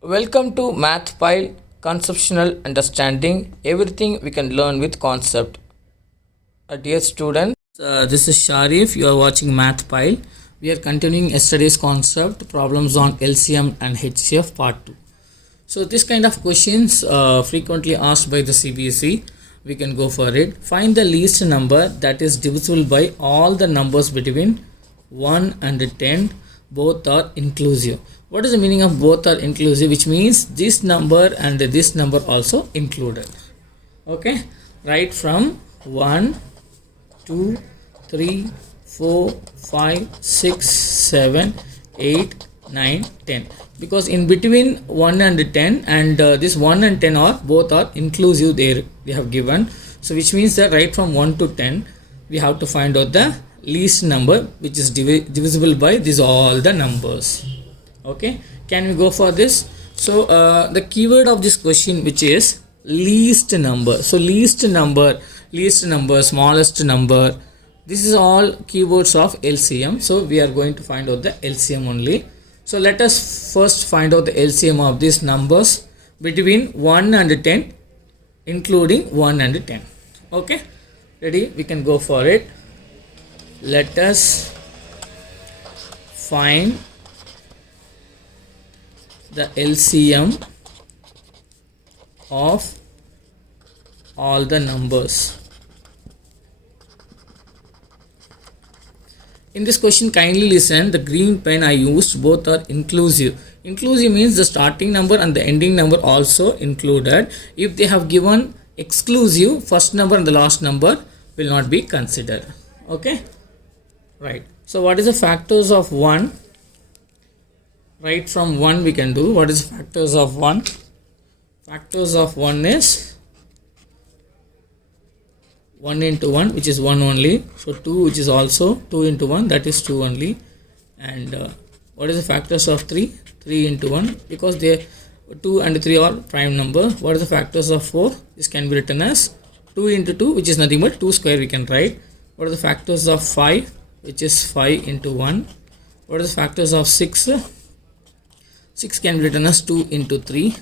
Welcome to Math Pile Conceptual Understanding. Everything we can learn with concept. Dear students, this is Sharif. You are watching Math Pile. We are continuing yesterday's concept problems on LCM and HCF part 2. So this kind of questions frequently asked by the CBSE. We can go for it. Find the least number that is divisible by all the numbers between 1 and 10. Both are inclusive. What is the meaning of both are inclusive? Which means this number and this number also included. Okay, right from 1, 2, 3, 4, 5, 6, 7, 8, 9, 10. Because in between 1 and 10 and this 1 and 10 are both are inclusive, they have given. So which means that right from 1 to 10 we have to find out the least number which is divisible by these all the numbers. Okay, can we go for this? So the keyword of this question, which is least number. So least number, smallest number, this is all keywords of LCM. So we are going to find out the LCM only. So let us first find out the LCM of these numbers between 1 and 10, including 1 and 10. Okay, ready? We can go for it. Let us find the LCM of all the numbers. In this question, kindly listen. The green pen I used, both are inclusive. Inclusive means the starting number and the ending number also included. If they have given exclusive, first number and the last number will not be considered. Okay, right. So what is the factors of 1? Right from 1 we can do. What is factors of 1? Factors of 1 is 1 into 1, which is 1 only. So 2, which is also 2 into 1, that is 2 only. And what is the factors of 3? 3 into 1, because they 2 and 3 are prime number. What is the factors of 4? This can be written as 2 into 2, which is nothing but 2 square we can write. What are the factors of 5? Which is 5 into 1. What are the factors of 6? 6 can be written as 2 into 3.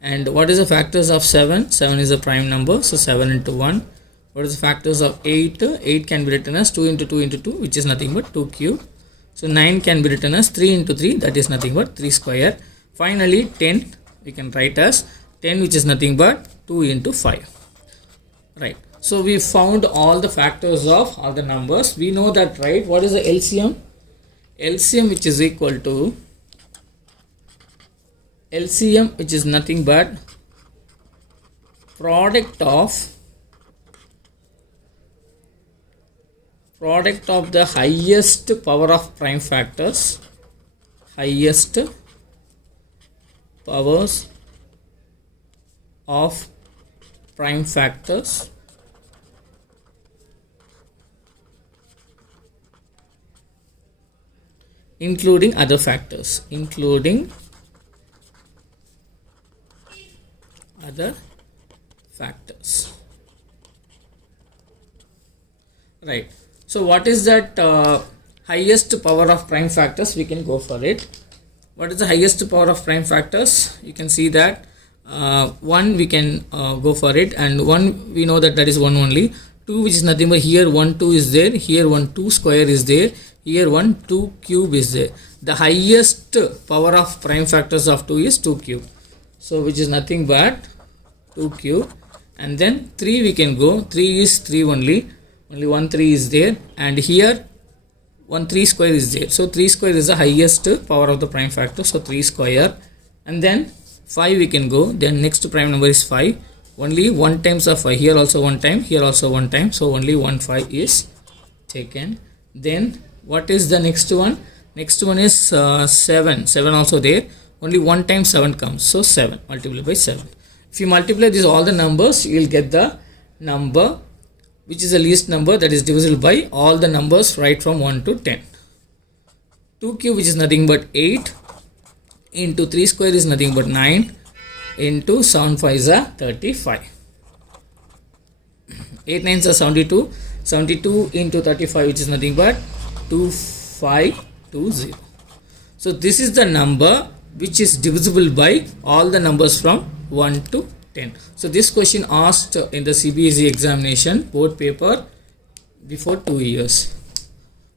And what is the factors of 7? 7 is a prime number, so 7 into 1. What is the factors of 8? 8 can be written as 2 into 2 into 2, which is nothing but 2 cube. So 9 can be written as 3 into 3, that is nothing but 3 square. Finally 10 we can write as 10, which is nothing but 2 into 5. Right. So we found all the factors of all the numbers. We know that, right? What is the LCM? LCM, which is equal to LCM, which is nothing but product of the highest power of prime factors, highest powers of prime factors including other factors, right. So what is that highest power of prime factors? We can go for it. What is the highest power of prime factors? You can see that 1 we can go for it, and 1 we know that is 1 only. 2, which is nothing but here 1 2 is there, here 1 2 square is there, here 1 2 cube is there. The highest power of prime factors of 2 is 2 cube, so which is nothing but 2 cube. And then 3 we can go. 3 is 3 only 1 3 is there, and here 1 3 square is there, so 3 square is the highest power of the prime factor, so 3 square. And then 5 we can go. Then next prime number is 5. Only 1 times of 5, here also 1 time, here also 1 time, so only 1 5 is taken. Then what is the next one? Next one is 7 also there, only 1 time 7 comes, so 7 multiplied by 7. If you multiply these all the numbers, you will get the number which is the least number that is divisible by all the numbers right from 1 to 10. 2 cube, which is nothing but 8, into 3 square is nothing but 9, into 7 5 is 35. 8 9s are 72. 72 into 35, which is nothing but 2520. So this is the number which is divisible by all the numbers from 1 to 10. So this question asked in the CBSE examination board paper before 2 years.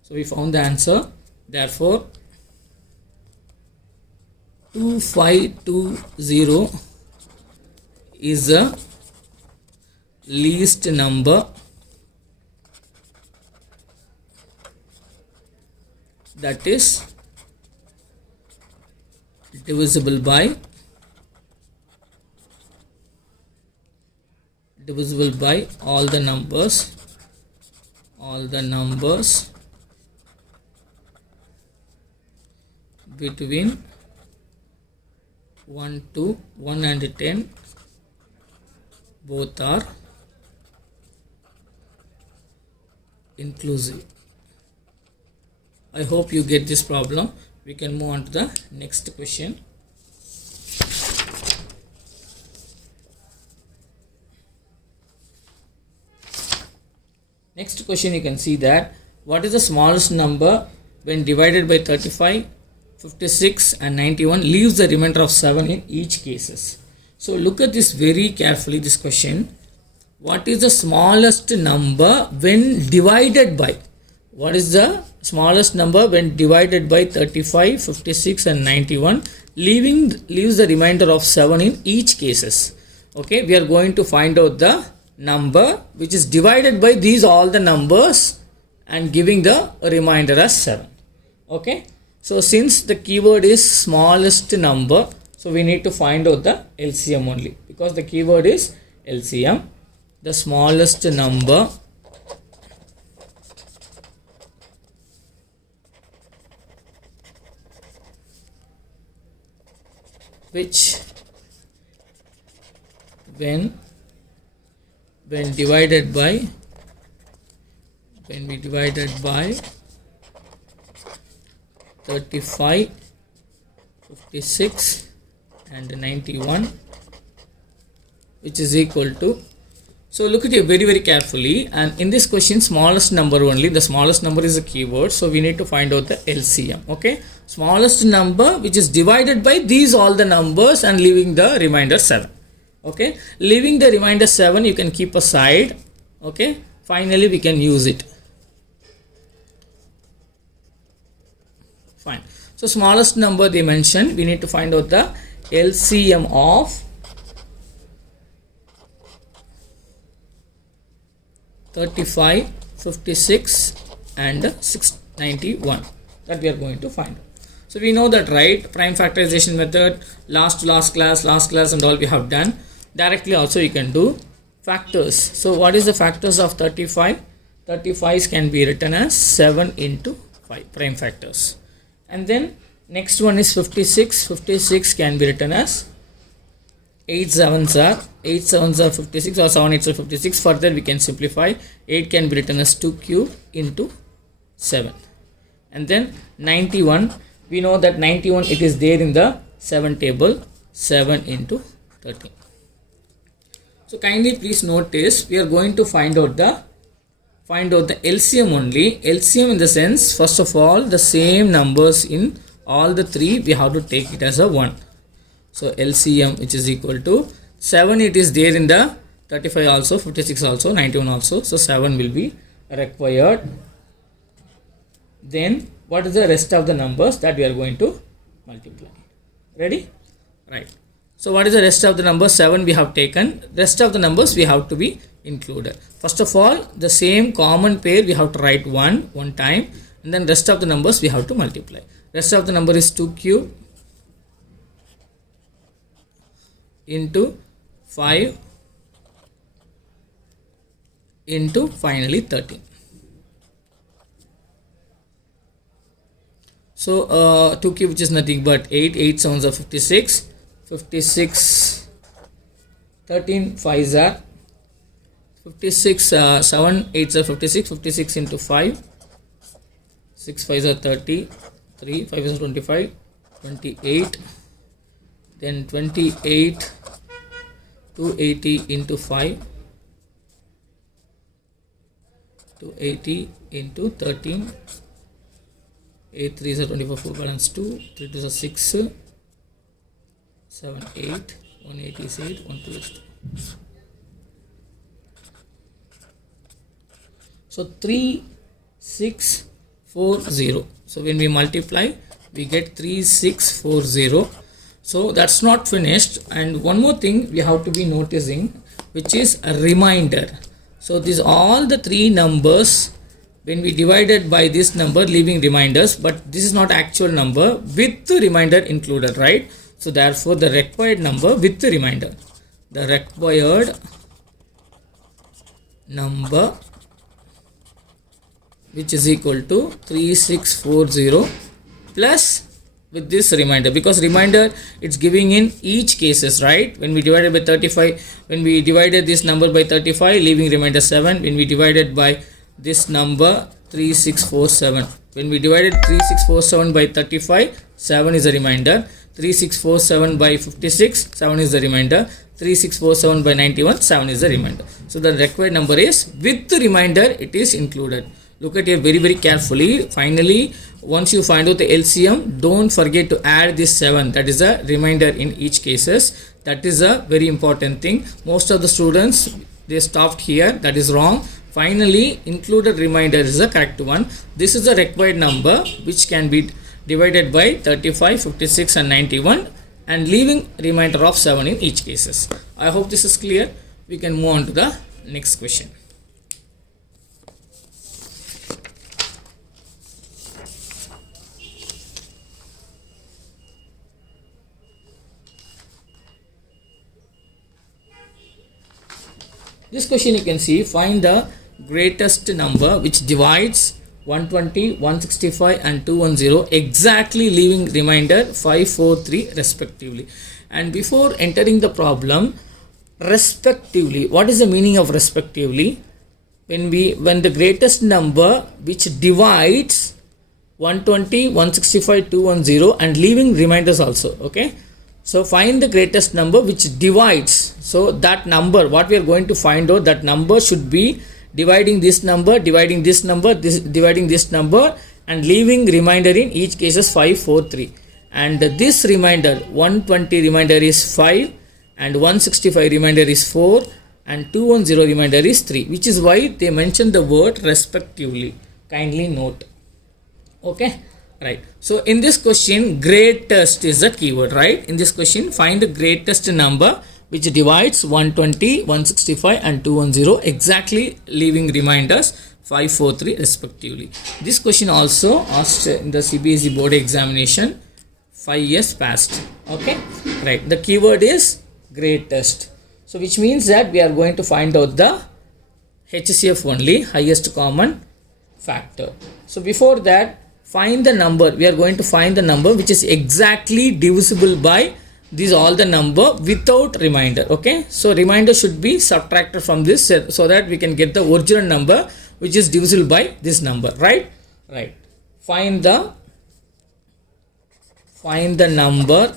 So we found the answer. Therefore 2520 is the least number that is divisible by all the numbers between 1 and 10, both are inclusive. I hope you get this problem. We can move on to the next question. Next question, you can see that what is the smallest number when divided by 35, 56 and 91 leaves the remainder of 7 in each cases. So look at this very carefully, this question. What is the smallest number when divided by? What is the smallest number when divided by 35, 56 and 91 leaves the remainder of 7 in each cases? Okay, we are going to find out the number which is divided by these all the numbers and giving the remainder as 7. Okay, so since the keyword is smallest number, so we need to find out the LCM only, because the keyword is LCM. The smallest number which when divided by 35, 56 and 91, which is equal to, so look at it very carefully, and in this question smallest number only, the smallest number is a keyword, so we need to find out the LCM. Okay, smallest number which is divided by these all the numbers and leaving the remainder 7. Okay, leaving the remainder 7 you can keep aside. Okay, finally we can use it. Fine. So smallest number they mentioned, we need to find out the LCM of 35, 56 and 691, that we are going to find. So we know that, right? Prime factorization method, last class and all we have done. Directly also you can do factors. So what is the factors of 35? 35 can be written as 7 into 5 prime factors. And then next one is 56. 56 can be written as 8 sevens are 56 or 7 8s are 56. Further we can simplify. 8 can be written as 2 cube into 7. And then 91, we know that 91 it is there in the 7 table, 7 into 13. So kindly please notice, we are going to find out the LCM only. LCM in the sense, first of all, the same numbers in all the 3 we have to take it as a 1. So LCM, which is equal to 7, it is there in the 35 also, 56 also, 91 also. So 7 will be required. Then what is the rest of the numbers that we are going to multiply? Ready? Right. So what is the rest of the numbers? 7 we have taken. Rest of the numbers we have to be included. First of all, the same common pair we have to write one time, and then rest of the numbers we have to multiply. Rest of the number is 2 cube into 5 into finally 13. So 2 cube, which is nothing but 8, 8 sevens are 56, 56, 13 5s are 56, 7 8s are 56, 56 into 5, 6 5s are 30, 3 5 is 25, 28, then 28, 280 into 5, 280 into 13, 8 3s are 24, 4 balance 2, 3 2s are 6, 7 8 1 8 is 8 1 2 is 2. So 3640. So when we multiply, we get 3640. So that's not finished. And one more thing we have to be noticing, which is a remainder. So these all the three numbers, when we divided by this number, leaving reminders, but this is not actual number with the remainder included, right? So therefore the required number with the remainder, the required number, which is equal to 3640 plus with this remainder, because remainder it's giving in each cases, right? When we divided by 35, when we divided this number by 35, leaving remainder 7. When we divided by this number 3647, when we divided 3647 by 35, 7 is a remainder. 3647 by 56, 7 is the remainder. 3647 by 91, 7 is the remainder. So the required number is with the remainder, it is included. Look at it very carefully. Finally, once you find out the LCM, don't forget to add this 7. That is a remainder in each cases. That is a very important thing. Most of the students, they stopped here. That is wrong. Finally, included remainder is the correct one. This is the required number which can be divided by 35, 56 and 91 and leaving remainder of 7 in each cases. I hope this is clear. We can move on to the next question. This question you can see, find the greatest number which divides 120, 165 and 210 exactly, leaving remainder 543 respectively. And before entering the problem, respectively, what is the meaning of respectively? When the greatest number which divides 120, 165, 210 and leaving remainders also, okay? So find the greatest number which divides. So that number, what we are going to find out, that number should be dividing this number, dividing this number, dividing this number and leaving remainder in each cases 543. And this remainder, 120 remainder is 5 and 165 remainder is 4 and 210 remainder is 3, which is why they mentioned the word respectively. Kindly note. Okay. Right. So in this question, greatest is the keyword, right? In this question, find the greatest number which divides 120, 165 and 210 exactly, leaving reminders 543 respectively. This question also asked in the CBSE board examination 5 years past. Okay. Right. The keyword is greatest. So which means that we are going to find out the HCF only, highest common factor. So before that, find the number. We are going to find the number which is exactly divisible by these all the number without remainder. Okay. So remainder should be subtracted from this so that we can get the original number which is divisible by this number. Right. Right. Find the number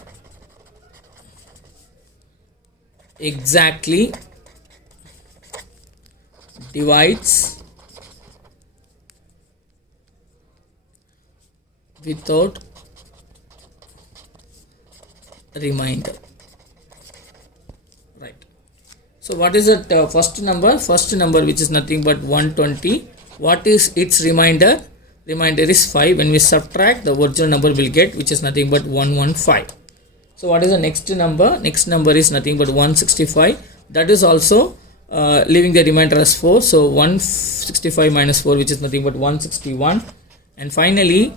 exactly divides without remainder. Right. So what is that first number? First number which is nothing but 120. What is its remainder? Remainder is 5. When we subtract, the original number will get, which is nothing but 115. So what is the next number? Next number is nothing but 165. That is also leaving the remainder as 4. So 165 minus 4, which is nothing but 161. And finally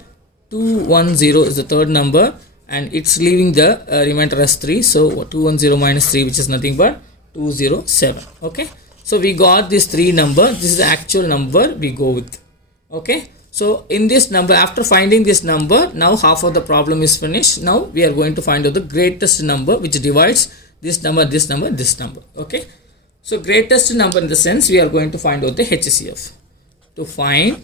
210 is the third number and it's leaving the remainder as 3. So 210 minus 3, which is nothing but 207. Okay. So we got this 3 number. This is the actual number we go with. Okay. So in this number, after finding this number, now half of the problem is finished. Now we are going to find out the greatest number which divides this number, this number, this number. Okay. So greatest number in the sense we are going to find out the HCF. To find,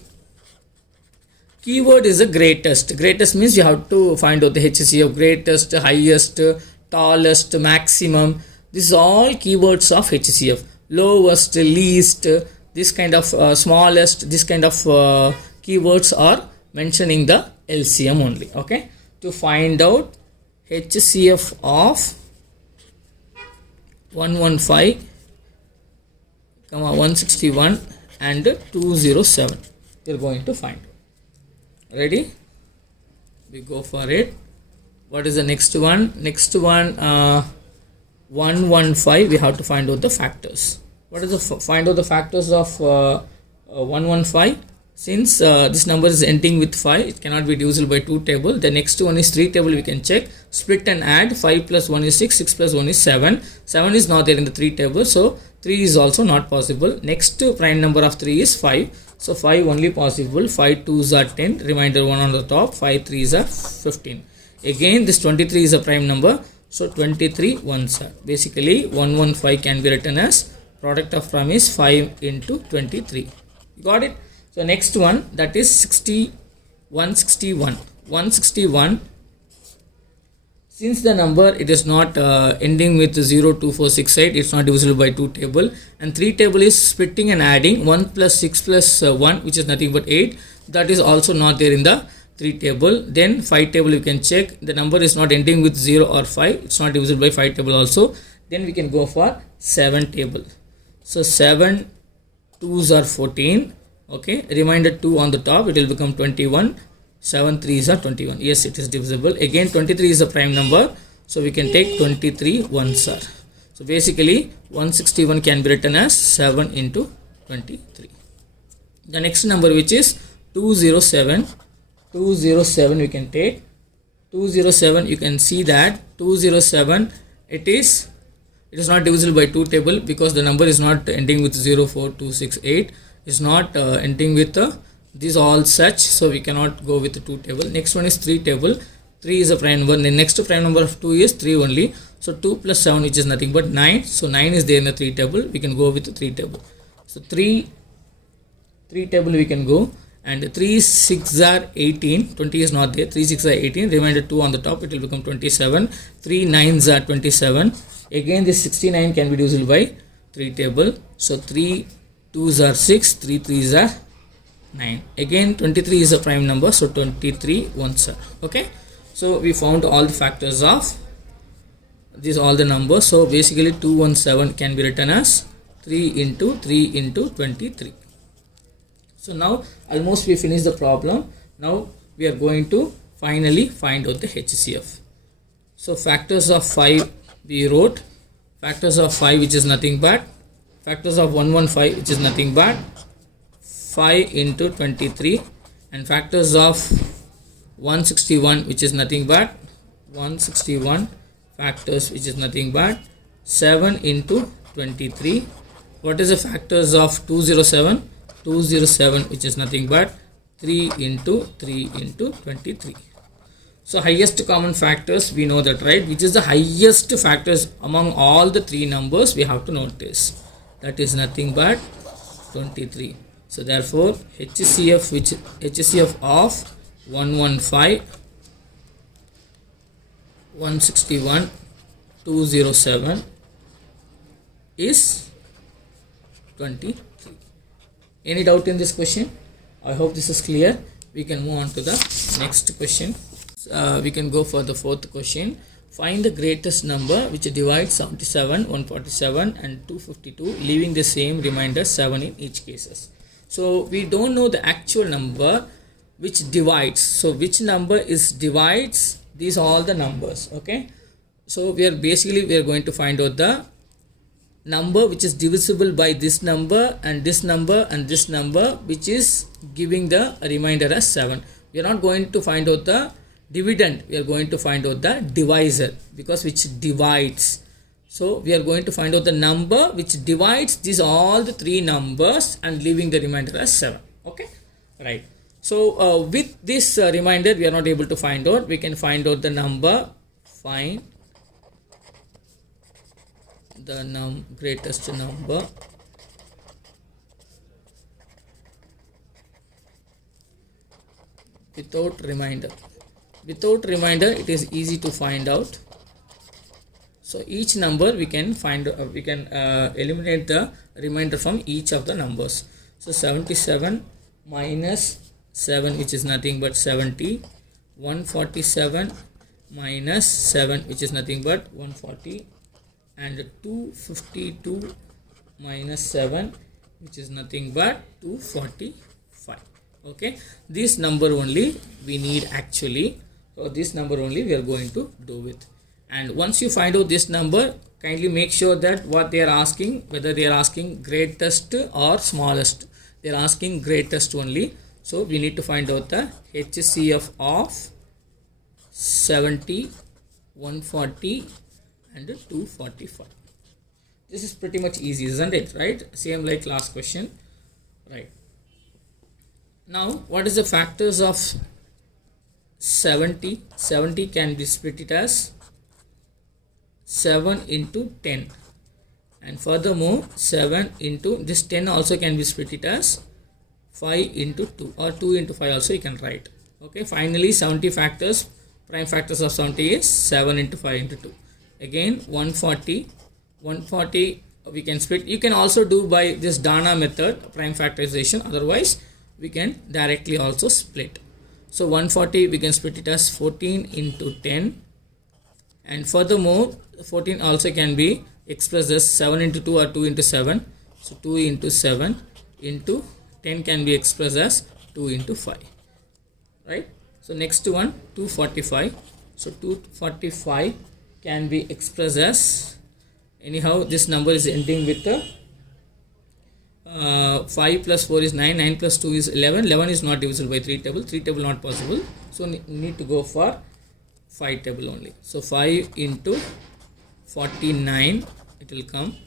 keyword is the greatest. Greatest means you have to find out the HCF, greatest, highest, tallest, maximum. This is all keywords of HCF. Lowest, least, this kind of smallest, this kind of keywords are mentioning the LCM only. Okay. To find out HCF of 115, 161 and 207 we are going to find. Ready? We go for it. What is the next one? Next one, 115. We have to find out the factors. What is the find out the factors of 115? Since this number is ending with 5, it cannot be divisible by 2 table. The next one is 3 table. We can check, split and add. 5 plus 1 is 6, 6 plus 1 is 7. 7 is not there in the 3 table, so 3 is also not possible. Next prime number of 3 is 5, so 5 only possible. 5 2s are 10, remainder 1 on the top. 5 3s are 15. Again this 23 is a prime number, so 23 ones are. Basically 115 can be written as product of prime is 5 into 23. Got it? So next one, that is 161. Since the number it is not ending with 0 2 4 6 8, it's not divisible by 2 table, and 3 table is splitting and adding. 1 plus 6 plus 1, which is nothing but 8, that is also not there in the 3 table. Then 5 table you can check, the number is not ending with 0 or 5, it's not divisible by 5 table also. Then we can go for 7 table. So 7 2s are 14. Okay, remainder 2 on the top, it will become 21. 7 3s are 21. Yes, it is divisible. Again 23 is a prime number, so we can take 23 ones are. So basically 161 can be written as 7 into 23. The next number, which is 207. 207 we can take. 207, you can see that 207 it is not divisible by 2 table, because the number is not ending with 0 4 2 6 8. Is not ending with these all such, so we cannot go with the 2 table. Next one is 3 table. 3 is a prime number. The next prime number of 2 is 3 only, so 2 plus 7, which is nothing but 9. So 9 is there in the 3 table, we can go with the 3 table. So 3 table we can go, and 3 6 are 18. 20 is not there. 3 6 are 18, remainder 2 on the top, it will become 27. 3 9s are 27. Again this 69 can be divisible by 3 table, so 3 2s are 6, 3 3s are 9. Again 23 is a prime number, so 23 ones are. Okay, so we found all the factors of these, all the numbers. So basically 217 can be written as 3 into 23. So now almost we finished the problem. Now we are going to finally find out the HCF. So factors of 5 we wrote. Factors of 5, which is nothing but factors of 115, which is nothing but 5 into 23, and factors of 161, which is nothing but 161 factors, which is nothing but 7 into 23. What is the factors of 207? 207, which is nothing but 3 into 23. So highest common factors, we know that, right? Which is the highest factors among all the 3 numbers, we have to note this. That is nothing but 23. So therefore HCF of 115, 161, 207 is 23. Any doubt in this question? I hope this is clear. We can move on to the next question. We can go for the 4th question. Find the greatest number which divides 77, 147 and 252, leaving the same remainder 7 in each cases. So we don't know the actual number which divides. So which number is divides these all the numbers. Okay, so we are going to find out the number which is divisible by this number and this number and this number, which is giving the remainder as 7. We are not going to find out the dividend, we are going to find out the divisor, because which divides. So we are going to find out the number which divides these all the 3 numbers and leaving the remainder as 7. Okay, right. So with this remainder we are not able to find out. We can find out the number. Find the greatest number without remainder. Without remainder it is easy to find out. So each number we can find, eliminate the remainder from each of the numbers. So 77 minus 7, which is nothing but 70. 147 minus 7, which is nothing but 140. and 252 minus 7, which is nothing but 245. Okay, this number only we need actually. So this number only we are going to do with. And once you find out this number, kindly make sure that what they are asking, whether they are asking greatest or smallest, they are asking greatest only. So we need to find out the HCF of 70, 140 and 245. This is pretty much easy, isn't it? Right? Same like last question. Right. Now, what is the factors of 70? 70 can be split it as 7 into 10. And furthermore, 7 into this 10 also can be split it as 5 into 2 or 2 into 5 also you can write. Okay, finally 70 factors, prime factors of 70 is 7 into 5 into 2. Again 140 we can split. You can also do by this Dana method, prime factorization, otherwise we can directly also split. So 140 we can split it as 14 into 10, and furthermore 14 also can be expressed as 7 into 2 or 2 into 7. So 2 into 7 into 10 can be expressed as 2 into 5. Right? So next one 245. So 245 can be expressed as, anyhow this number is ending with the 5 plus 4 is 9, 9 plus 2 is 11, 11 is not divisible by 3 table, 3 table not possible, so need to go for 5 table only. So 5 into 49 it will come,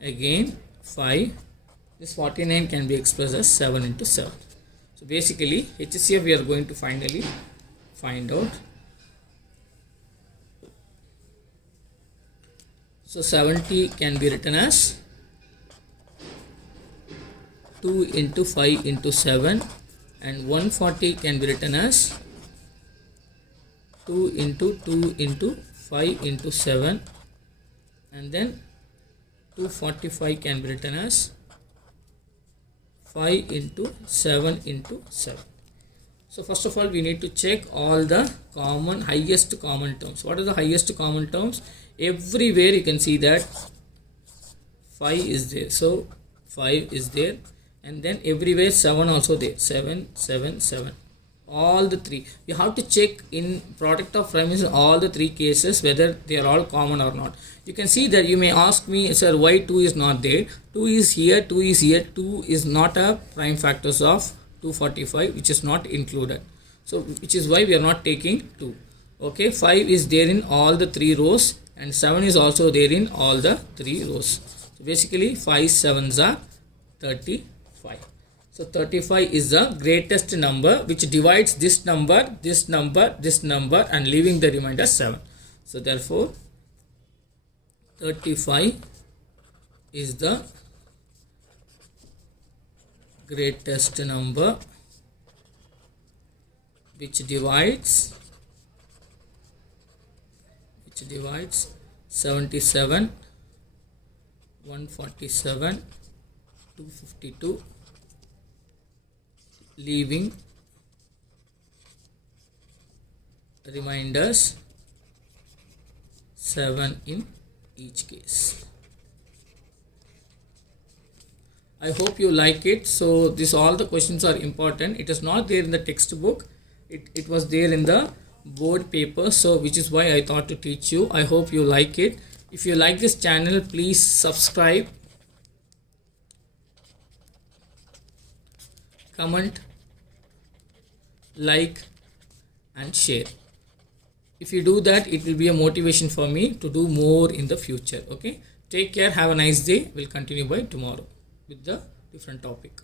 again 5, this 49 can be expressed as 7 into 7. So basically HCF we are going to finally find out. So 70 can be written as 2 into 5 into 7, and 140 can be written as 2 into 5 into 7, and then 245 can be written as 5 into 7 into 7. So first of all we need to check all the highest common terms. What are the highest common terms? Everywhere you can see that 5 is there, so 5 is there, and then everywhere 7 also there, 7, 7, 7, all the three. You have to check in product of primes in all the three cases whether they are all common or not. You can see that you may ask me, sir, why 2 is not there? 2 is here, 2 is here, 2 is not a prime factors of 245, which is not included. So which is why we are not taking 2. Okay, 5 is there in all the 3 rows, and 7 is also there in all the 3 rows. So basically 5 7s are 35. So 35 is the greatest number which divides this number, this number, this number, and leaving the remainder 7. So therefore 35 is the greatest number which divides 77, 147, 252, leaving reminders 7 in each case. I hope you like it. So this all the questions are important. It is not there in the textbook. It was there in the board paper, so which is why I thought to teach you. I hope you like it. If you like this channel, please subscribe, comment, like and share. If you do that, it will be a motivation for me to do more in the future. Okay, take care, have a nice day. We'll continue by tomorrow with the different topic.